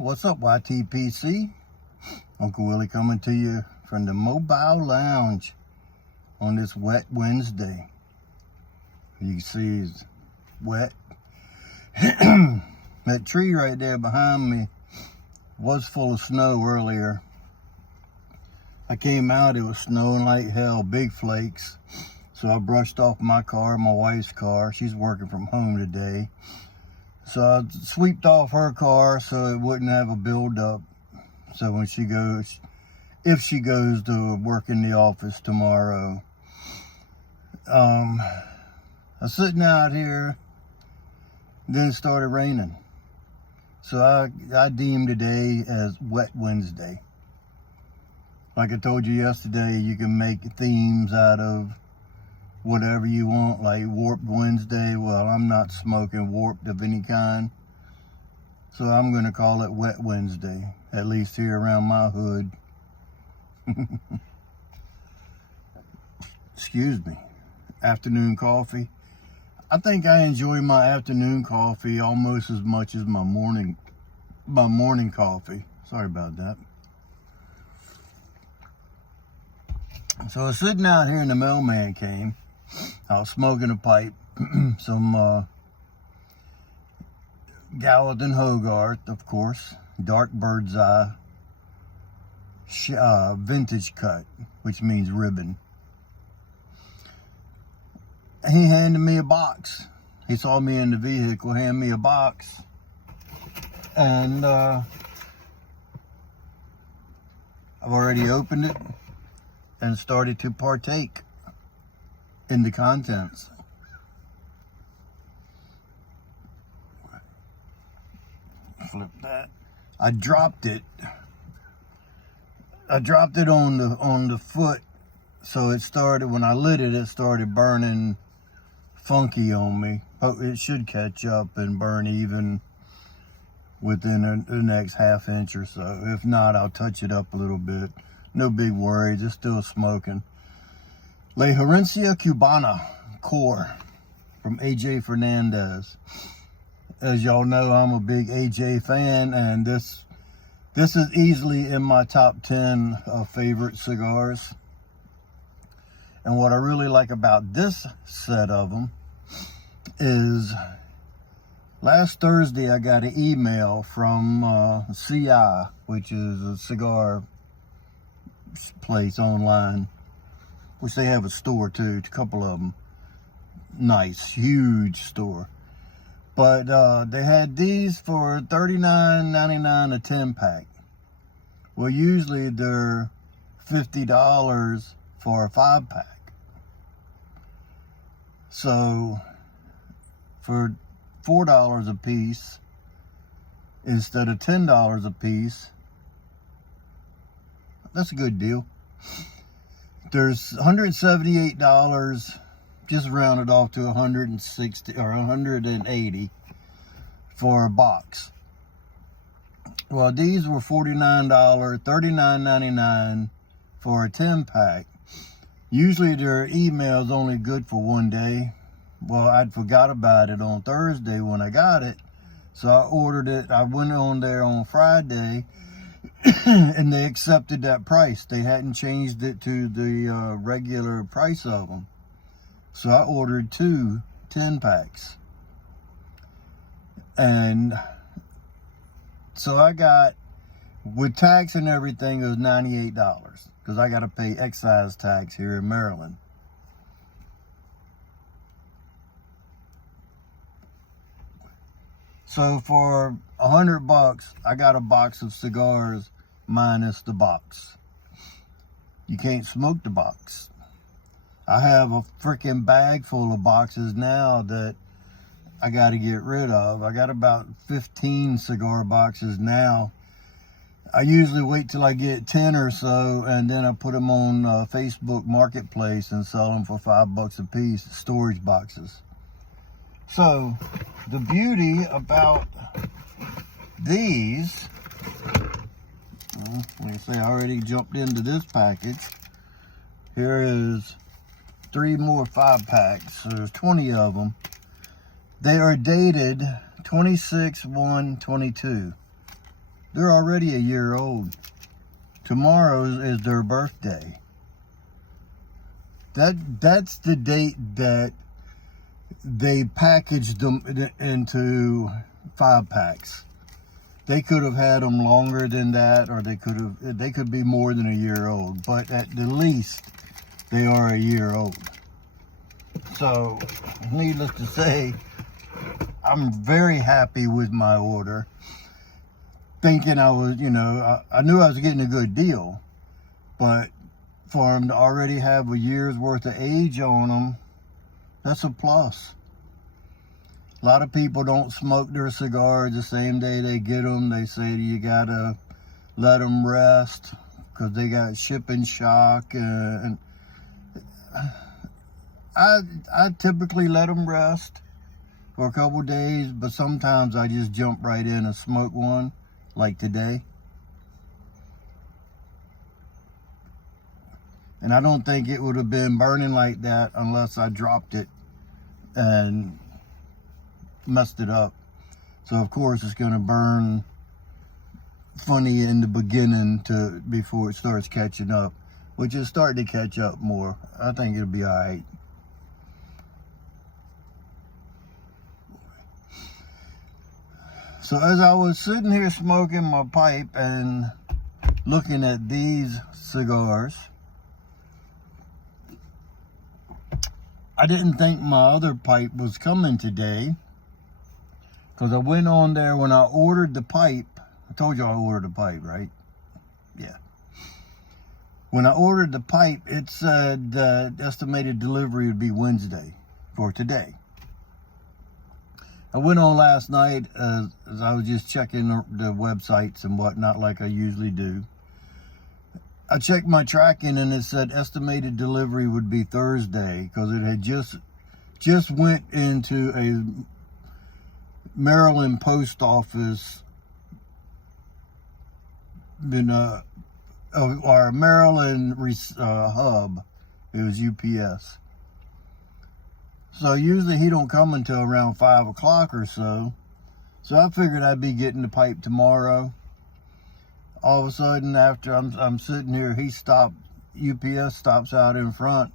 What's up, YTPC? Uncle Willie coming to you from the Mobile Lounge on this wet Wednesday. You can see it's wet. That tree right there behind me was full of snow earlier. I came out, it was snowing like hell, big flakes. So I brushed off my car, my wife's car. She's working from home today. So I sweeped off her car so it wouldn't have a buildup. So when she goes, if she goes to work in the office tomorrow, I was sitting out here, then it started raining. So I deemed today as Wet Wednesday. Like I told you yesterday, you can make themes out of whatever you want, like Warped Wednesday. Well, I'm not smoking warped of any kind, so I'm going to call it Wet Wednesday, at least here around my hood. Excuse me. Afternoon coffee. I think I enjoy my afternoon coffee almost as much as my morning coffee. Sorry about that. So I was sitting out here and the mailman came. I was smoking a pipe, some Gallatin Hogarth, of course, dark bird's eye, vintage cut, which means ribbon. He handed me a box. He saw me in the vehicle, handed me a box, and I've already opened it and started to partake in the contents. Flip that. I dropped it on the foot, so it started, when I lit it, it started burning funky on me. But it should catch up and burn even within the next half inch or so. If not, I'll touch it up a little bit. No big worries, it's still smoking. Herencia Cubana core from AJ Fernandez. As y'all know, I'm a big AJ fan, and this is easily in my top 10 of favorite cigars. And what I really like about this set of them is last Thursday I got an email from CI, which is a cigar place online, which they have a store too, a couple of them. Nice, huge store. But they had these for $39.99 a 10-pack. Well, usually they're $50 for a 5-pack. So for $4 a piece instead of $10 a piece, that's a good deal. There's $178, just rounded off to 160 or 180 for a box. Well, these were $49, $39.99 for a 10-pack. Usually their email's only good for one day. Well, I'd forgot about it on Thursday when I got it, so I ordered it. I went on there on Friday, and they accepted that price. They hadn't changed it to the regular price of them. So I ordered 2 10-packs. And so I got, with tax and everything, it was $98, because I got to pay excise tax here in Maryland. So for $100, I got a box of cigars minus the box. You can't smoke the box. I have a freaking bag full of boxes now that I got to get rid of. I got about 15 cigar boxes now. I usually wait till I get 10 or so, and then I put them on Facebook Marketplace and sell them for $5 a piece, storage boxes. So the beauty about these, like I say, I already jumped into this package. Here is 3 more 5-packs. So there's 20 of them. They are dated 26/1/22. They're already a year old. Tomorrow is their birthday. That's the date that they packaged them into 5-packs. They could have had them longer than that, or they could be more than a year old, but at the least they are a year old. So needless to say, I'm very happy with my order, thinking I was, I knew I was getting a good deal, but for them to already have a year's worth of age on them, that's a plus. A lot of people don't smoke their cigars the same day they get them. They say you gotta let them rest because they got shipping shock. And I typically let them rest for a couple days, but sometimes I just jump right in and smoke one, like today. And I don't think it would have been burning like that unless I dropped it and messed it up. So of course it's going to burn funny in the beginning before it starts catching up, which is starting to catch up more. I think it'll be all right. So as I was sitting here smoking my pipe and looking at these cigars, I didn't think my other pipe was coming today, because I went on there when I ordered the pipe. I told you I ordered a pipe, right? Yeah. When I ordered the pipe, it said estimated delivery would be Wednesday for today. I went on last night as I was just checking the websites and whatnot like I usually do. I checked my tracking and it said estimated delivery would be Thursday, because it had just went into a Maryland post office, or Maryland hub. It was UPS. So usually he don't come until around 5 o'clock or so. So I figured I'd be getting the pipe tomorrow. All of a sudden, after I'm sitting here, UPS stops out in front,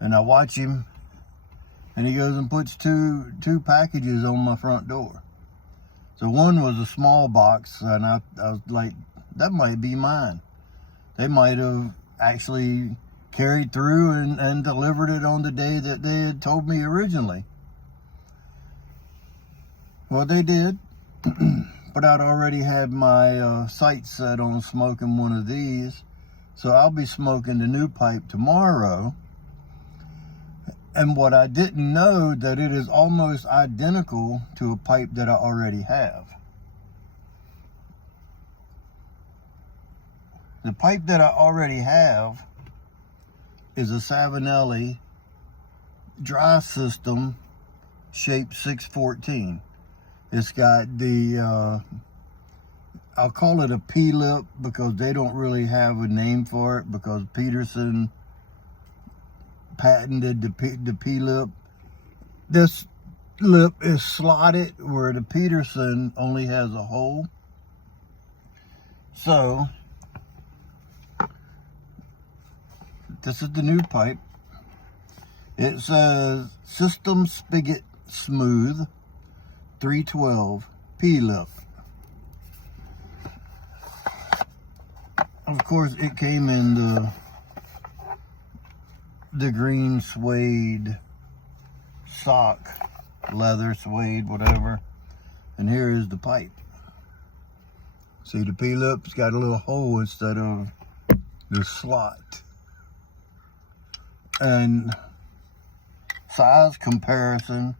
and I watch him, and he goes and puts two packages on my front door. So one was a small box, and I was like, that might be mine. They might have actually carried through and delivered it on the day that they had told me originally. Well, they did. But I'd already had my sights set on smoking one of these. So I'll be smoking the new pipe tomorrow. And what I didn't know, that it is almost identical to a pipe that I already have. The pipe that I already have is a Savinelli dry system shape 614. It's got the, I'll call it a P-lip, because they don't really have a name for it, because Peterson patented the P-lip. This lip is slotted, where the Peterson only has a hole. So this is the new pipe. It says System Spigot Smooth 312 P-lip. Of course, it came in the green suede sock, leather, suede, whatever. And here is the pipe. See, the P-lip's got a little hole instead of the slot. And size comparison,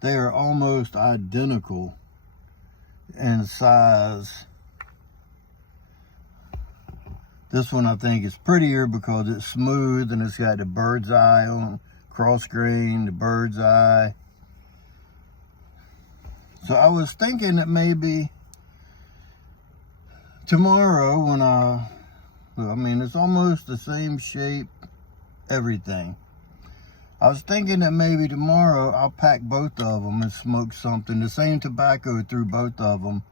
they are almost identical in size. This one I think is prettier because it's smooth and it's got the bird's eye on, cross grain, the bird's eye. So I was thinking that maybe tomorrow when I mean, it's almost the same shape, everything. I was thinking that maybe tomorrow I'll pack both of them and smoke something, the same tobacco through both of them,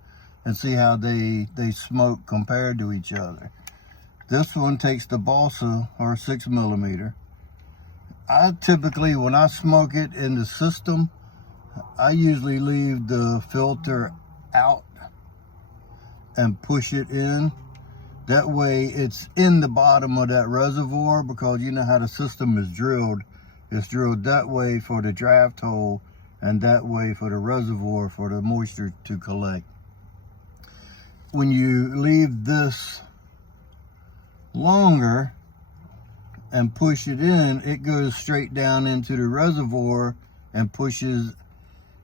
and see how they smoke compared to each other. This one takes the balsa, or 6mm. I typically, when I smoke it in the system, I usually leave the filter out and push it in. That way it's in the bottom of that reservoir, because you know how the system is drilled. It's drilled that way for the draft hole and that way for the reservoir for the moisture to collect. When you leave this longer and push it in, it goes straight down into the reservoir and pushes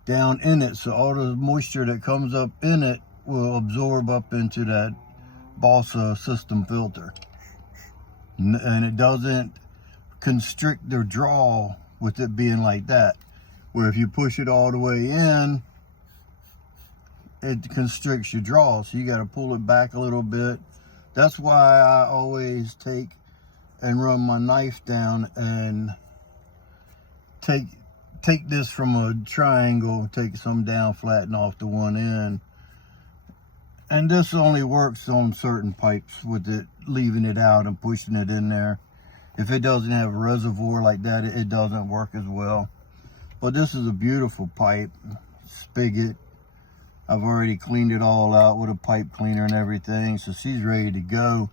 down in it. So all the moisture that comes up in it will absorb up into that balsa system filter. And it doesn't constrict the draw with it being like that. Where if you push it all the way in, it constricts your draw. So you got to pull it back a little bit. That's why I always take and run my knife down and take this from a triangle, take some down, flatten off the one end. And this only works on certain pipes with it, leaving it out and pushing it in there. If it doesn't have a reservoir like that, it doesn't work as well. But this is a beautiful pipe, spigot. I've already cleaned it all out with a pipe cleaner and everything, so she's ready to go.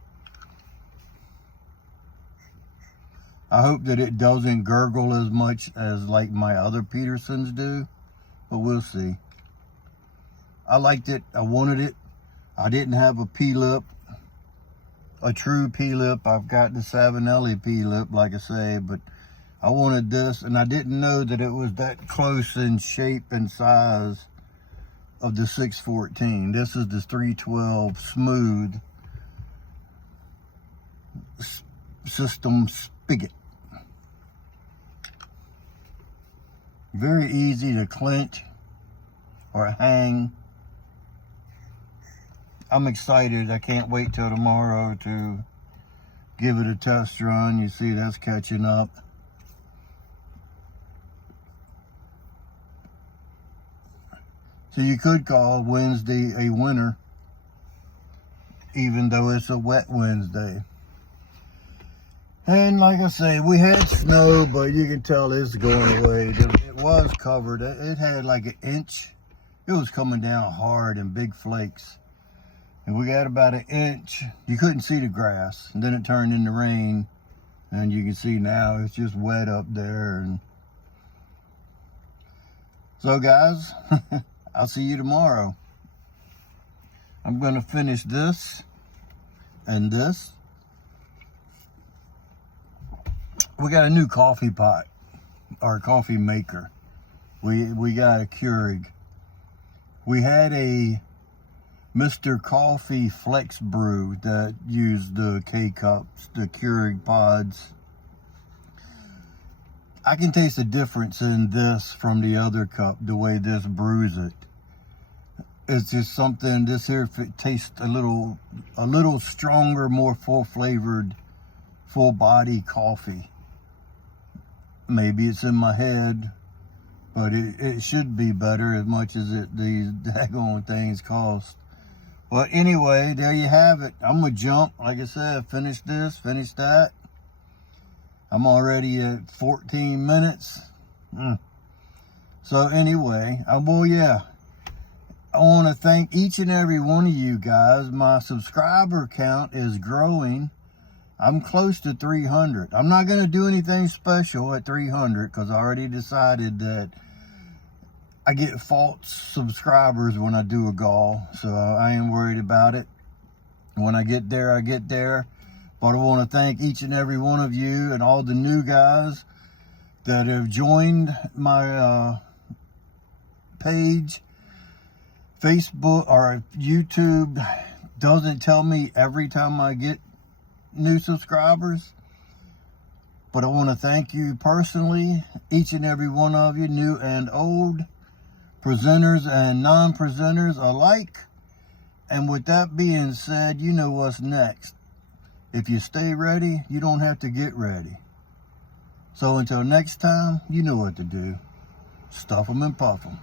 I hope that it doesn't gurgle as much as like my other Petersons do, but we'll see. I liked it, I wanted it. I didn't have a P-lip, a true P-lip. I've got the Savinelli P-lip, like I say, but I wanted this, and I didn't know that it was that close in shape and size of the 614. This is the 312 smooth system spigot. Very easy to clench or hang. I'm excited. I can't wait till tomorrow to give it a test run. You see that's catching up. So you could call Wednesday a winter, even though it's a wet Wednesday. And like I say, we had snow, but you can tell it's going away. It was covered. It had like an inch. It was coming down hard in big flakes. And we got about an inch. You couldn't see the grass. And then it turned into rain. And you can see now it's just wet up there. And so guys, I'll see you tomorrow. I'm going to finish this and this. We got a new coffee pot, or coffee maker. We got a Keurig. We had a Mr. Coffee Flex Brew that used the K-Cups, the Keurig pods. I can taste the difference in this from the other cup, the way this brews it. It's just something, this here tastes a little stronger, more full-flavored, full-body coffee. Maybe it's in my head, but it should be better as much as these daggone things cost. But anyway, there you have it. I'm going to jump, like I said, finish this, finish that. I'm already at 14 minutes. So anyway, I want to thank each and every one of you guys. My subscriber count is growing. I'm close to 300. I'm not going to do anything special at 300 because I already decided that I get false subscribers when I do a gall. So I ain't worried about it. When I get there, I get there. But I want to thank each and every one of you and all the new guys that have joined my page. Facebook or YouTube doesn't tell me every time I get new subscribers, but I want to thank you personally, each and every one of you, new and old, presenters and non-presenters alike. And with that being said, you know what's next. If you stay ready, you don't have to get ready. So until next time, you know what to do. Stuff them and puff them.